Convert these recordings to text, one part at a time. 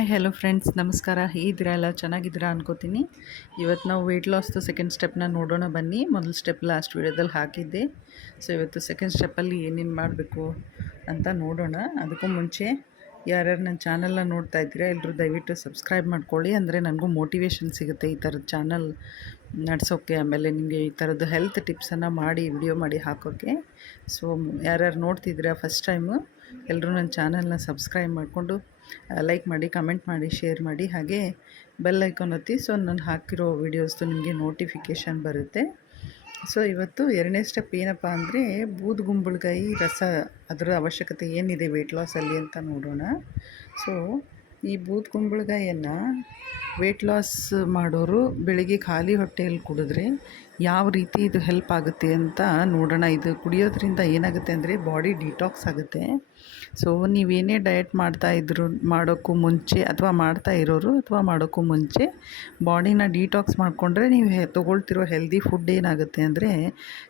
Hi hello friends, ನಮಸ್ಕಾರ. ಹೇಗಿದ್ದೀರಾ? ಎಲ್ಲ ಚೆನ್ನಾಗಿದ್ದೀರಾ ಅನ್ಕೋತೀನಿ. ಇವತ್ತು ನಾವು ವೆಯ್ಟ್ ಲಾಸ್ದು ಸೆಕೆಂಡ್ ಸ್ಟೆಪ್ನ ನೋಡೋಣ ಬನ್ನಿ. ಮೊದಲು ಸ್ಟೆಪ್ ಲಾಸ್ಟ್ ವೀಡಿಯೋದಲ್ಲಿ ಹಾಕಿದ್ದೆ. ಸೊ ಇವತ್ತು ಸೆಕೆಂಡ್ ಸ್ಟೆಪ್ಪಲ್ಲಿ ಏನೇನು ಮಾಡಬೇಕು ಅಂತ ನೋಡೋಣ. ಅದಕ್ಕೂ ಮುಂಚೆ ಯಾರ್ಯಾರು ನನ್ನ ಚಾನಲ್ನ ನೋಡ್ತಾ ಇದ್ದೀರಾ ಎಲ್ಲರೂ ದಯವಿಟ್ಟು ಸಬ್ಸ್ಕ್ರೈಬ್ ಮಾಡ್ಕೊಳ್ಳಿ. ಅಂದರೆ ನನಗೂ ಮೋಟಿವೇಶನ್ ಸಿಗುತ್ತೆ ಈ ಥರದ ಚಾನಲ್ ನಡೆಸೋಕ್ಕೆ. ಆಮೇಲೆ ನಿಮಗೆ ಈ ಥರದ್ದು ಹೆಲ್ತ್ ಟಿಪ್ಸನ್ನು ಮಾಡಿ ವಿಡಿಯೋ ಮಾಡಿ ಹಾಕೋಕ್ಕೆ. ಸೊ ಯಾರ್ಯಾರು ನೋಡ್ತಿದ್ದೀರಾ ಫಸ್ಟ್ ಟೈಮು ಎಲ್ಲರೂ ನನ್ನ ಚಾನಲ್ನ ಸಬ್ಸ್ಕ್ರೈಬ್ ಮಾಡಿಕೊಂಡು ಲೈಕ್ ಮಾಡಿ, ಕಮೆಂಟ್ ಮಾಡಿ, ಶೇರ್ ಮಾಡಿ, ಹಾಗೆ ಬೆಲ್ ಐಕಾನ್ ಒತ್ತಿ. ಸೊ ನಾನು ಹಾಕಿರೋ ವೀಡಿಯೋಸ್ದು ನಿಮಗೆ ನೋಟಿಫಿಕೇಷನ್ ಬರುತ್ತೆ. ಸೊ ಇವತ್ತು ಎರಡನೇ ಸ್ಟೆಪ್ ಏನಪ್ಪ ಅಂದರೆ ಬೂದುಗುಂಬಳಕಾಯಿ ರಸ, ಅದರ ಅವಶ್ಯಕತೆ ಏನಿದೆ ವೆಯ್ಟ್ ಲಾಸಲ್ಲಿ ಅಂತ ನೋಡೋಣ. ಸೊ ಈ ಬೂದುಗುಂಬಳಕಾಯಿಯನ್ನು ವೆಯ್ಟ್ ಲಾಸ್ ಮಾಡೋರು ಬೆಳಿಗ್ಗೆ ಖಾಲಿ ಹೊಟ್ಟೆಯಲ್ಲಿ ಕುಡಿದ್ರೆ ಯಾವ ರೀತಿ ಇದು ಹೆಲ್ಪ್ ಆಗುತ್ತೆ ಅಂತ ನೋಡೋಣ. ಇದು ಕುಡಿಯೋದ್ರಿಂದ ಏನಾಗುತ್ತೆ ಅಂದರೆ ಬಾಡಿ ಡಿಟಾಕ್ಸ್ ಆಗುತ್ತೆ. ಸೊ ನೀವೇನೇ ಡಯಟ್ ಮಾಡೋಕ್ಕೂ ಮುಂಚೆ ಅಥವಾ ಮಾಡ್ತಾ ಇರೋರು ಅಥವಾ ಮಾಡೋಕ್ಕೂ ಮುಂಚೆ ಬಾಡಿನ ಡಿಟಾಕ್ಸ್ ಮಾಡಿಕೊಂಡ್ರೆ ನೀವು ತೊಗೊಳ್ತಿರೋ ಹೆಲ್ದಿ ಫುಡ್ ಏನಾಗುತ್ತೆ ಅಂದರೆ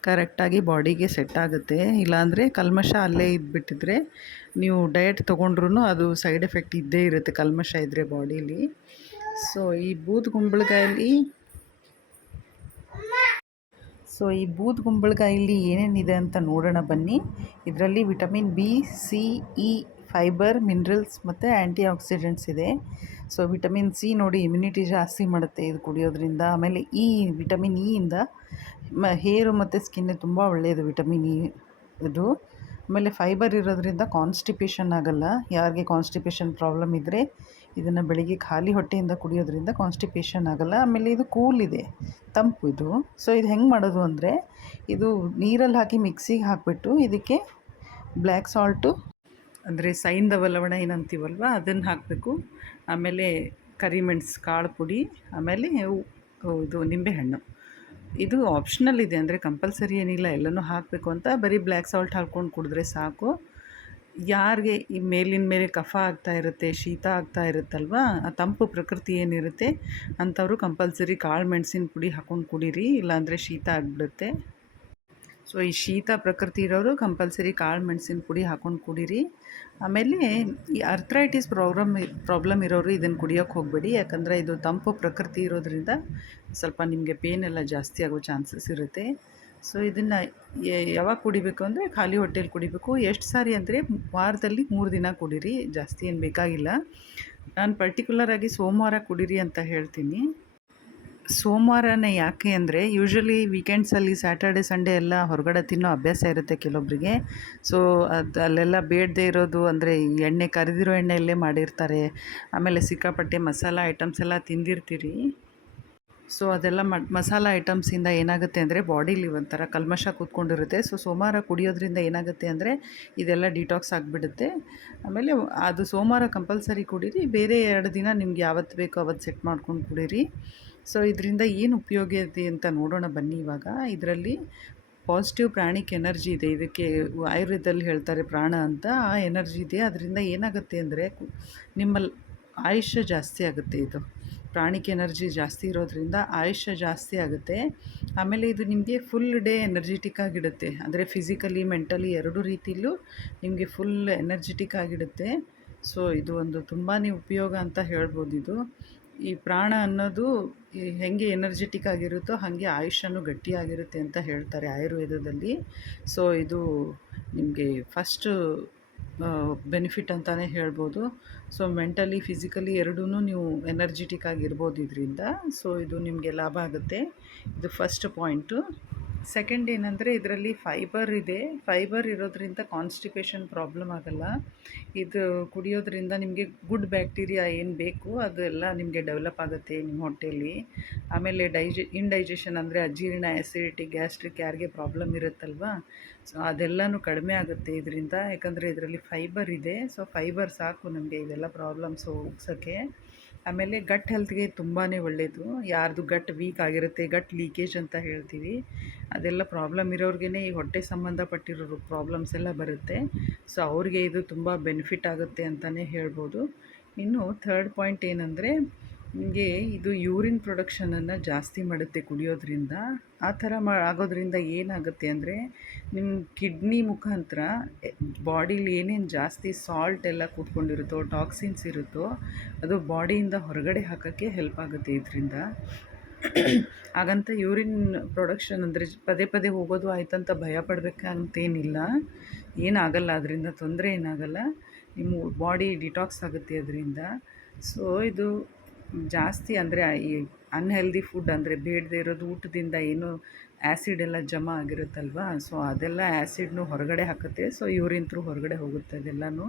ಕರೆಕ್ಟಾಗಿ ಬಾಡಿಗೆ ಸೆಟ್ ಆಗುತ್ತೆ. ಇಲ್ಲಾಂದರೆ ಕಲ್ಮಶ ಅಲ್ಲೇ ಇದ್ಬಿಟ್ಟಿದ್ರೆ ನೀವು ಡಯಟ್ ತೊಗೊಂಡ್ರೂ ಅದು ಸೈಡ್ ಎಫೆಕ್ಟ್ ಇದ್ದೇ ಇರುತ್ತೆ, ಕಲ್ಮಶ ಇದ್ದರೆ ಬಾಡೀಲಿ. ಸೊ ಈ ಬೂದುಗುಂಬಳಕಾಯಲ್ಲಿ ಏನೇನಿದೆ ಅಂತ ನೋಡೋಣ ಬನ್ನಿ. ಇದರಲ್ಲಿ vitamin B, C, E, fibre, minerals ಮತ್ತು ಆ್ಯಂಟಿ ಆಕ್ಸಿಡೆಂಟ್ಸ್ ಇದೆ. ಸೊ ವಿಟಮಿನ್ ಸಿ ನೋಡಿ ಇಮ್ಯುನಿಟಿ ಜಾಸ್ತಿ ಮಾಡುತ್ತೆ ಇದು ಕುಡಿಯೋದ್ರಿಂದ. ಆಮೇಲೆ ವಿಟಮಿನ್ ಇಯಿಂದ ಹೇರು ಮತ್ತು ಸ್ಕಿನ್ನಿಗೆ ತುಂಬ ಒಳ್ಳೆಯದು ವಿಟಮಿನ್ ಇ ಇದು. ಆಮೇಲೆ ಫೈಬರ್ ಇರೋದ್ರಿಂದ ಕಾನ್ಸ್ಟಿಪೇಷನ್ ಆಗೋಲ್ಲ. ಯಾರಿಗೆ ಕಾನ್ಸ್ಟಿಪೇಷನ್ ಪ್ರಾಬ್ಲಮ್ ಇದ್ದರೆ ಇದನ್ನು ಬೆಳಿಗ್ಗೆ ಖಾಲಿ ಹೊಟ್ಟೆಯಿಂದ ಕುಡಿಯೋದ್ರಿಂದ ಕಾನ್ಸ್ಟಿಪೇಷನ್ ಆಗೋಲ್ಲ. ಆಮೇಲೆ ಇದು ಕೂಲ್ ಇದೆ, ತಂಪು ಇದು. ಸೊ ಇದು ಹೆಂಗೆ ಮಾಡೋದು ಅಂದರೆ ಇದು ನೀರಲ್ಲಿ ಹಾಕಿ ಮಿಕ್ಸಿಗೆ ಹಾಕಿಬಿಟ್ಟು ಇದಕ್ಕೆ ಬ್ಲ್ಯಾಕ್ ಸಾಲ್ಟು ಅಂದರೆ ಸೈಂಧವ ಲವಣ ಏನಂತೀವಲ್ವ ಅದನ್ನು ಹಾಕಬೇಕು. ಆಮೇಲೆ ಕರಿಮೆಣಸು ಕಾಳು ಪುಡಿ, ಆಮೇಲೆ ಇದು ನಿಂಬೆಹಣ್ಣು. ಇದು ಆಪ್ಷನಲ್ ಇದೆ, ಅಂದರೆ ಕಂಪಲ್ಸರಿ ಏನಿಲ್ಲ ಎಲ್ಲನೂ ಹಾಕಬೇಕು ಅಂತ. ಬರೀ ಬ್ಲ್ಯಾಕ್ ಸಾಲ್ಟ್ ಹಾಕ್ಕೊಂಡು ಕುಡಿದ್ರೆ ಸಾಕು. ಯಾರಿಗೆ ಈ ಮೇಲಿನ ಮೇಲೆ ಕಫ ಆಗ್ತಾ ಇರುತ್ತೆ, ಶೀತ ಆಗ್ತಾ ಇರುತ್ತಲ್ವ, ಆ ತಂಪು ಪ್ರಕೃತಿ ಏನಿರುತ್ತೆ ಅಂಥವರು ಕಂಪಲ್ಸರಿ ಕಾಳು ಮೆಣಸಿನ ಪುಡಿ ಹಾಕ್ಕೊಂಡು ಕುಡೀರಿ, ಇಲ್ಲಾಂದರೆ ಶೀತ ಆಗಿಬಿಡುತ್ತೆ. ಸೊ ಈ ಶೀತ ಪ್ರಕೃತಿ ಇರೋರು ಕಂಪಲ್ಸರಿ ಕಾಳು ಮೆಣಸಿನ ಪುಡಿ ಹಾಕ್ಕೊಂಡು ಕುಡೀರಿ. ಆಮೇಲೆ ಈ ಅರ್ಥ್ರೈಟಿಸ್ ಪ್ರಾಬ್ಲಮ್ ಇರೋರು ಇದನ್ನು ಕುಡಿಯೋಕ್ಕೆ ಹೋಗಬೇಡಿ, ಯಾಕಂದರೆ ಇದು ತಂಪು ಪ್ರಕೃತಿ ಇರೋದ್ರಿಂದ ಸ್ವಲ್ಪ ನಿಮಗೆ ಪೇನ್ ಎಲ್ಲ ಜಾಸ್ತಿ ಆಗೋ ಚಾನ್ಸಸ್ ಇರುತ್ತೆ. ಸೊ ಇದನ್ನು ಯಾವಾಗ ಕುಡಿಬೇಕು ಅಂದರೆ ಖಾಲಿ ಹೊಟ್ಟೆಯಲ್ಲಿ ಕುಡಿಬೇಕು. ಎಷ್ಟು ಸಾರಿ ಅಂದರೆ ವಾರದಲ್ಲಿ 3 ದಿನ ಕುಡೀರಿ, ಜಾಸ್ತಿ ಏನು ಬೇಕಾಗಿಲ್ಲ. ನಾನು ಪರ್ಟಿಕ್ಯುಲರಾಗಿ ಸೋಮವಾರ ಕುಡೀರಿ ಅಂತ ಹೇಳ್ತೀನಿ. ಸೋಮವಾರನೇ ಯಾಕೆ ಅಂದರೆ ಯೂಶ್ವಲಿ ವೀಕೆಂಡ್ಸಲ್ಲಿ ಸ್ಯಾಟರ್ಡೆ ಸಂಡೇ ಎಲ್ಲ ಹೊರಗಡೆ ತಿನ್ನೋ ಅಭ್ಯಾಸ ಇರುತ್ತೆ ಕೆಲವೊಬ್ಬರಿಗೆ. ಸೊ ಅಲ್ಲೆಲ್ಲ ಬೇಡದೇ ಇರೋದು ಅಂದರೆ ಎಣ್ಣೆ, ಕರಿದಿರೋ ಎಣ್ಣೆಯಲ್ಲೇ ಮಾಡಿರ್ತಾರೆ. ಆಮೇಲೆ ಸಿಕ್ಕಾಪಟ್ಟೆ ಮಸಾಲ ಐಟಮ್ಸ್ ಎಲ್ಲ ತಿಂದಿರ್ತೀರಿ. ಸೊ ಅದೆಲ್ಲ ಮಸಾಲ ಐಟಮ್ಸಿಂದ ಏನಾಗುತ್ತೆ ಅಂದರೆ ಬಾಡೀಲಿ ಒಂಥರ ಕಲ್ಮಶ ಕೂತ್ಕೊಂಡಿರುತ್ತೆ. ಸೊ ಸೋಮವಾರ ಕುಡಿಯೋದ್ರಿಂದ ಏನಾಗುತ್ತೆ ಅಂದರೆ ಇದೆಲ್ಲ ಡಿಟಾಕ್ಸ್ ಆಗಿಬಿಡುತ್ತೆ. ಆಮೇಲೆ ಅದು ಸೋಮವಾರ ಕಂಪಲ್ಸರಿ ಕುಡೀರಿ. ಬೇರೆ 2 ದಿನ ನಿಮ್ಗೆ ಯಾವತ್ತು ಬೇಕೋ ಅವತ್ತು ಸೆಟ್ ಮಾಡ್ಕೊಂಡು ಕುಡೀರಿ. ಸೊ ಇದರಿಂದ ಏನು ಉಪಯೋಗ ಇದೆ ಅಂತ ನೋಡೋಣ ಬನ್ನಿ. ಇವಾಗ ಇದರಲ್ಲಿ ಪಾಸಿಟಿವ್ ಪ್ರಾಣಿಕ್ ಎನರ್ಜಿ ಇದೆ. ಇದಕ್ಕೆ ಆಯುರ್ವೇದದಲ್ಲಿ ಹೇಳ್ತಾರೆ ಪ್ರಾಣ ಅಂತ. ಆ ಎನರ್ಜಿ ಇದೆ. ಅದರಿಂದ ಏನಾಗುತ್ತೆ ಅಂದರೆ ನಿಮ್ಮಲ್ಲಿ ಆಯುಷ್ಯ ಜಾಸ್ತಿ ಆಗುತ್ತೆ. ಇದು ಪ್ರಾಣಿಕ್ ಎನರ್ಜಿ ಜಾಸ್ತಿ ಇರೋದ್ರಿಂದ ಆಯುಷ್ಯ ಜಾಸ್ತಿ ಆಗುತ್ತೆ. ಆಮೇಲೆ ಇದು ನಿಮಗೆ ಫುಲ್ ಡೇ ಎನರ್ಜಿಟಿಕ್ ಆಗಿಡುತ್ತೆ, ಅಂದರೆ ಫಿಸಿಕಲಿ ಮೆಂಟಲಿ ಎರಡೂ ರೀತಿಯಲ್ಲೂ ನಿಮಗೆ ಫುಲ್ ಎನರ್ಜಿಟಿಕ್ ಆಗಿಡುತ್ತೆ. ಸೊ ಇದು ಒಂದು ತುಂಬಾ ಉಪಯೋಗ ಅಂತ ಹೇಳ್ಬೋದು. ಇದು ಈ ಪ್ರಾಣ ಅನ್ನೋದು ಹೇಗೆ ಎನರ್ಜೆಟಿಕ್ ಆಗಿರುತ್ತೋ ಹಾಗೆ ಆಯುಷ್ಯನೂ ಗಟ್ಟಿಯಾಗಿರುತ್ತೆ ಅಂತ ಹೇಳ್ತಾರೆ ಆಯುರ್ವೇದದಲ್ಲಿ. ಸೊ ಇದು ನಿಮಗೆ ಫಸ್ಟು ಬೆನಿಫಿಟ್ ಅಂತಲೇ ಹೇಳ್ಬೋದು. ಸೊ ಮೆಂಟಲಿ ಫಿಸಿಕಲಿ ಎರಡೂ ನೀವು ಎನರ್ಜಿಟಿಕ್ ಆಗಿರ್ಬೋದು ಇದರಿಂದ. ಸೊ ಇದು ನಿಮಗೆ ಲಾಭ ಆಗುತ್ತೆ. ಇದು ಫಸ್ಟ್ ಪಾಯಿಂಟು. ಸೆಕೆಂಡ್ ಏನಂದರೆ ಇದರಲ್ಲಿ ಫೈಬರ್ ಇದೆ. ಫೈಬರ್ ಇರೋದ್ರಿಂದ ಕಾನ್ಸ್ಟಿಪೇಷನ್ ಪ್ರಾಬ್ಲಮ್ ಆಗೋಲ್ಲ. ಇದು ಕುಡಿಯೋದ್ರಿಂದ ನಿಮಗೆ ಗುಡ್ ಬ್ಯಾಕ್ಟೀರಿಯಾ ಏನು ಬೇಕು ಅದೆಲ್ಲ ನಿಮಗೆ ಡೆವಲಪ್ ಆಗುತ್ತೆ ನಿಮ್ಮ ಹೊಟ್ಟೆಯಲ್ಲಿ. ಆಮೇಲೆ ಇಂಡೈಜೆಷನ್ ಅಂದರೆ ಅಜೀರ್ಣ, ಆ್ಯಸಿಡಿಟಿ, ಗ್ಯಾಸ್ಟ್ರಿಕ್ ಯಾರಿಗೆ ಪ್ರಾಬ್ಲಮ್ ಇರುತ್ತಲ್ವ, ಸೊ ಅದೆಲ್ಲನೂ ಕಡಿಮೆ ಆಗುತ್ತೆ ಇದರಿಂದ, ಯಾಕಂದರೆ ಇದರಲ್ಲಿ ಫೈಬರ್ ಇದೆ. ಸೊ ಫೈಬರ್ ಸಾಕು ನಮಗೆ ಇದೆಲ್ಲ ಪ್ರಾಬ್ಲಮ್ಸು ಹೋಗ್ಸೋಕ್ಕೆ. ಆಮೇಲೆ ಗಟ್ ಹೆಲ್ತ್ಗೆ ತುಂಬಾ ಒಳ್ಳೆಯದು. ಯಾರ್ದು ಗಟ್ ವೀಕ್ ಆಗಿರುತ್ತೆ, ಗಟ್ ಲೀಕೇಜ್ ಅಂತ ಹೇಳ್ತೀವಿ, ಅದೆಲ್ಲ ಪ್ರಾಬ್ಲಮ್ ಇರೋರಿಗೇ ಈ ಹೊಟ್ಟೆ ಸಂಬಂಧಪಟ್ಟಿರೋ ಪ್ರಾಬ್ಲಮ್ಸ್ ಎಲ್ಲ ಬರುತ್ತೆ. ಸೊ ಅವ್ರಿಗೆ ಇದು ತುಂಬ ಬೆನಿಫಿಟ್ ಆಗುತ್ತೆ ಅಂತಲೇ ಹೇಳ್ಬೋದು. ಇನ್ನು ಥರ್ಡ್ ಪಾಯಿಂಟ್ ಏನಂದರೆ ನಿಮಗೆ ಇದು ಯೂರಿನ್ ಪ್ರೊಡಕ್ಷನನ್ನು ಜಾಸ್ತಿ ಮಾಡುತ್ತೆ ಕುಡಿಯೋದ್ರಿಂದ. ಆ ಥರ ಆಗೋದ್ರಿಂದ ಏನಾಗುತ್ತೆ ಅಂದರೆ ನಿಮ್ಮ ಕಿಡ್ನಿ ಮುಖಾಂತರ ಬಾಡೀಲಿ ಏನೇನು ಜಾಸ್ತಿ ಸಾಲ್ಟ್ ಎಲ್ಲ ಕೂತ್ಕೊಂಡಿರುತ್ತೋ ಟಾಕ್ಸಿನ್ಸ್ ಇರುತ್ತೋ ಅದು ಬಾಡಿಯಿಂದ ಹೊರಗಡೆ ಹಾಕೋಕ್ಕೆ ಹೆಲ್ಪ್ ಆಗುತ್ತೆ ಇದರಿಂದ. ಹಾಗಂತ ಯೂರಿನ್ ಪ್ರೊಡಕ್ಷನ್ ಅಂದರೆ ಪದೇ ಪದೇ ಹೋಗೋದು ಆಯ್ತಂತ ಭಯ ಪಡಬೇಕಂತೇನಿಲ್ಲ. ಏನಾಗಲ್ಲ, ಅದರಿಂದ ತೊಂದರೆ ಏನಾಗಲ್ಲ. ನಿಮ್ಮ ಬಾಡಿ ಡಿಟಾಕ್ಸ್ ಆಗುತ್ತೆ ಅದರಿಂದ. ಸೊ ಇದು ಜಾಸ್ತಿ ಅಂದರೆ ಈ ಅನ್ಹೆಲ್ದಿ ಫುಡ್ ಅಂದರೆ ಬೇಡದೇ ಇರೋದು ಊಟದಿಂದ ಏನು ಆ್ಯಸಿಡ್ ಎಲ್ಲ ಜಮಾ ಆಗಿರುತ್ತಲ್ವ, ಸೊ ಅದೆಲ್ಲ ಆ್ಯಸಿಡ್ನು ಹೊರಗಡೆ ಹಾಕುತ್ತೆ. ಸೊ ಯೂರಿನ್ ಥ್ರೂ ಹೊರಗಡೆ ಹೋಗುತ್ತೆ ಅದೆಲ್ಲನೂ.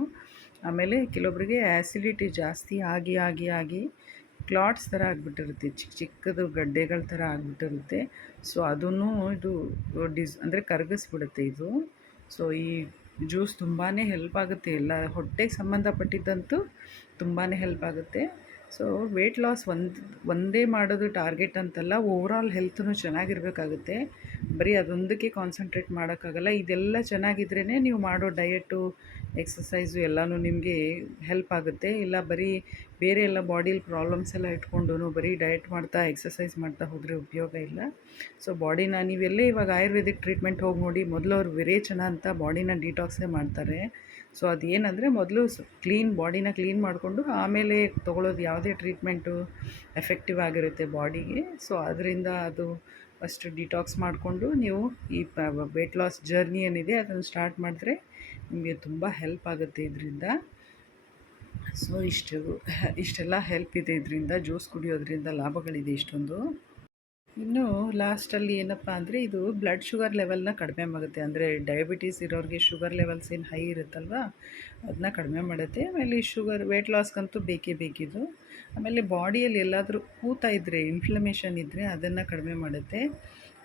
ಆಮೇಲೆ ಕೆಲವೊಬ್ಬರಿಗೆ ಆ್ಯಸಿಡಿಟಿ ಜಾಸ್ತಿ ಆಗಿ ಆಗಿ ಆಗಿ ಕ್ಲಾಟ್ಸ್ ಥರ ಆಗಿಬಿಟ್ಟಿರುತ್ತೆ, ಚಿಕ್ಕ ಚಿಕ್ಕದು ಗಡ್ಡೆಗಳ ಥರ ಆಗಿಬಿಟ್ಟಿರುತ್ತೆ. ಸೊ ಅದನ್ನು ಇದು ಅಂದರೆ ಕರಗಿಸ್ಬಿಡುತ್ತೆ ಇದು. ಸೊ ಈ ಜ್ಯೂಸ್ ತುಂಬಾ ಹೆಲ್ಪ್ ಆಗುತ್ತೆ, ಎಲ್ಲ ಹೊಟ್ಟೆಗೆ ಸಂಬಂಧಪಟ್ಟಿದ್ದಂತೂ ತುಂಬಾ ಹೆಲ್ಪ್ ಆಗುತ್ತೆ. ಸೊ ವೆಯ್ಟ್ ಲಾಸ್ ಒಂದೇ ಮಾಡೋದು ಟಾರ್ಗೆಟ್ ಅಂತಲ್ಲ, ಓವರಾಲ್ ಹೆಲ್ತ್ನೂ ಚೆನ್ನಾಗಿರಬೇಕಾಗುತ್ತೆ. ಬರೀ ಅದೊಂದಕ್ಕೆ ಕಾನ್ಸಂಟ್ರೇಟ್ ಮಾಡೋಕ್ಕಾಗಲ್ಲ. ಇದೆಲ್ಲ ಚೆನ್ನಾಗಿದ್ರೇ ನೀವು ಮಾಡೋ ಡಯಟು, ಎಕ್ಸಸೈಸು ಎಲ್ಲನೂ ನಿಮಗೆ ಹೆಲ್ಪ್ ಆಗುತ್ತೆ. ಇಲ್ಲ ಬರೀ ಬೇರೆ ಎಲ್ಲ ಬಾಡೀಲಿ ಪ್ರಾಬ್ಲಮ್ಸ್ ಎಲ್ಲ ಇಟ್ಕೊಂಡು ಬರೀ ಡಯಟ್ ಮಾಡ್ತಾ ಎಕ್ಸಸೈಸ್ ಮಾಡ್ತಾ ಹೋದರೆ ಉಪಯೋಗ ಇಲ್ಲ. ಸೊ ಬಾಡಿನ ನೀವೆಲ್ಲೇ ಇವಾಗ ಆಯುರ್ವೇದಿಕ್ ಟ್ರೀಟ್ಮೆಂಟ್ ಹೋಗಿ ನೋಡಿ, ಮೊದಲು ಅವ್ರು ವಿರೇಚನ ಅಂತ ಬಾಡಿನ ಡಿಟಾಕ್ಸೇ ಮಾಡ್ತಾರೆ. ಸೊ ಅದೇನಂದರೆ ಮೊದಲು ಬಾಡಿನ ಕ್ಲೀನ್ ಮಾಡಿಕೊಂಡು ಆಮೇಲೆ ತೊಗೊಳ್ಳೋದು ಯಾವುದೇ ಟ್ರೀಟ್ಮೆಂಟು ಎಫೆಕ್ಟಿವ್ ಆಗಿರುತ್ತೆ ಬಾಡಿಗೆ. ಸೊ ಅದರಿಂದ ಅದು ಫಸ್ಟ್ ಡಿಟಾಕ್ಸ್ ಮಾಡಿಕೊಂಡು ನೀವು ಈ ವೆಯ್ಟ್ ಲಾಸ್ ಜರ್ನಿ ಏನಿದೆ ಅದನ್ನು ಸ್ಟಾರ್ಟ್ ಮಾಡಿದ್ರೆ ನಿಮಗೆ ತುಂಬ ಹೆಲ್ಪ್ ಆಗುತ್ತೆ ಇದರಿಂದ. ಸೊ ಇಷ್ಟೆಲ್ಲ ಹೆಲ್ಪ್ ಇದೆ ಇದರಿಂದ. ಜ್ಯೂಸ್ ಕುಡಿಯೋದ್ರಿಂದ ಲಾಭಗಳಿದೆ ಇಷ್ಟೊಂದು. ಇನ್ನು ಲಾಸ್ಟಲ್ಲಿ ಏನಪ್ಪ ಅಂದರೆ ಇದು ಬ್ಲಡ್ ಶುಗರ್ ಲೆವೆಲ್ನ ಕಡಿಮೆ ಮಾಡುತ್ತೆ. ಅಂದರೆ ಡಯಾಬಿಟೀಸ್ ಇರೋರಿಗೆ ಶುಗರ್ ಲೆವೆಲ್ಸ್ ಏನು ಹೈ ಇರುತ್ತಲ್ವ, ಅದನ್ನ ಕಡಿಮೆ ಮಾಡುತ್ತೆ. ಆಮೇಲೆ ಈ ವೆಯ್ಟ್ ಲಾಸ್ಗಂತೂ ಬೇಕೇ ಬೇಕಿದು. ಆಮೇಲೆ ಬಾಡಿಯಲ್ಲಿ ಎಲ್ಲಾದರೂ ಕೂತಾ ಇದ್ದರೆ, ಇನ್ಫ್ಲಮೇಷನ್ ಇದ್ದರೆ ಅದನ್ನು ಕಡಿಮೆ ಮಾಡುತ್ತೆ.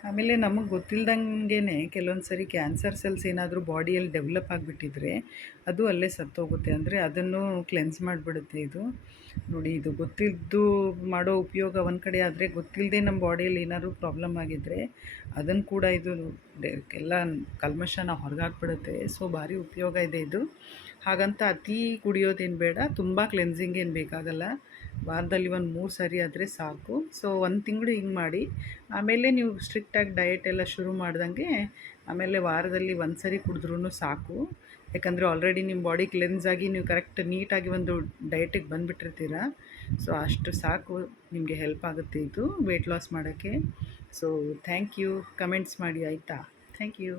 ಆಮೇಲೆ ನಮಗೆ ಗೊತ್ತಿಲ್ದಂಗೆ ಕೆಲವೊಂದು ಸರಿ ಕ್ಯಾನ್ಸರ್ ಸೆಲ್ಸ್ ಏನಾದರೂ ಬಾಡಿಯಲ್ಲಿ ಡೆವಲಪ್ ಆಗಿಬಿಟ್ಟಿದ್ರೆ ಅದು ಅಲ್ಲೇ ಸತ್ತೋಗುತ್ತೆ. ಅಂದರೆ ಅದನ್ನು ಕ್ಲೆನ್ಸ್ ಮಾಡಿಬಿಡುತ್ತೆ ಇದು. ನೋಡಿ, ಇದು ಗೊತ್ತಿದ್ದು ಮಾಡೋ ಉಪಯೋಗ ಒಂದು ಕಡೆ ಆದರೆ, ಗೊತ್ತಿಲ್ಲದೆ ನಮ್ಮ ಬಾಡಿಯಲ್ಲಿ ಏನಾದರೂ ಪ್ರಾಬ್ಲಮ್ ಆಗಿದ್ದರೆ ಅದನ್ನು ಕೂಡ ಇದು ಎಲ್ಲ ಕಲ್ಮಶನ ಹೊರಗಾಕ್ಬಿಡುತ್ತೆ. ಸೊ ಭಾರಿ ಉಪಯೋಗ ಇದೆ ಇದು. ಹಾಗಂತ ಅತಿ ಕುಡಿಯೋದೇನು ಬೇಡ, ತುಂಬ ಕ್ಲೆನ್ಸಿಂಗ್ ಏನು ಬೇಕಾಗಲ್ಲ. ವಾರದಲ್ಲಿ ಒಂದು 3 ಸಾರಿ ಆದರೆ ಸಾಕು. ಸೊ 1 ತಿಂಗಳು ಹಿಂಗೆ ಮಾಡಿ, ಆಮೇಲೆ ನೀವು ಸ್ಟ್ರಿಕ್ಟಾಗಿ ಡಯಟ್ ಎಲ್ಲ ಶುರು ಮಾಡ್ದಂಗೆ ಆಮೇಲೆ ವಾರದಲ್ಲಿ 1 ಸರಿ ಕುಡಿದ್ರೂ ಸಾಕು. ಯಾಕಂದರೆ ಆಲ್ರೆಡಿ ನಿಮ್ಮ ಬಾಡಿ ಕ್ಲೆನ್ಸ್ ಆಗಿ ನೀವು ಕರೆಕ್ಟ್ ನೀಟಾಗಿ ಒಂದು ಡಯಟಿಗೆ ಬಂದುಬಿಟ್ಟಿರ್ತೀರ. ಸೊ ಅಷ್ಟು ಸಾಕು, ನಿಮಗೆ ಹೆಲ್ಪ್ ಆಗುತ್ತೆ ಇದು ವೆಯ್ಟ್ ಲಾಸ್ ಮಾಡೋಕ್ಕೆ. So thank you. ಕಮೆಂಟ್ಸ್ ಮಾಡಿ ಆಯಿತಾ? Thank you.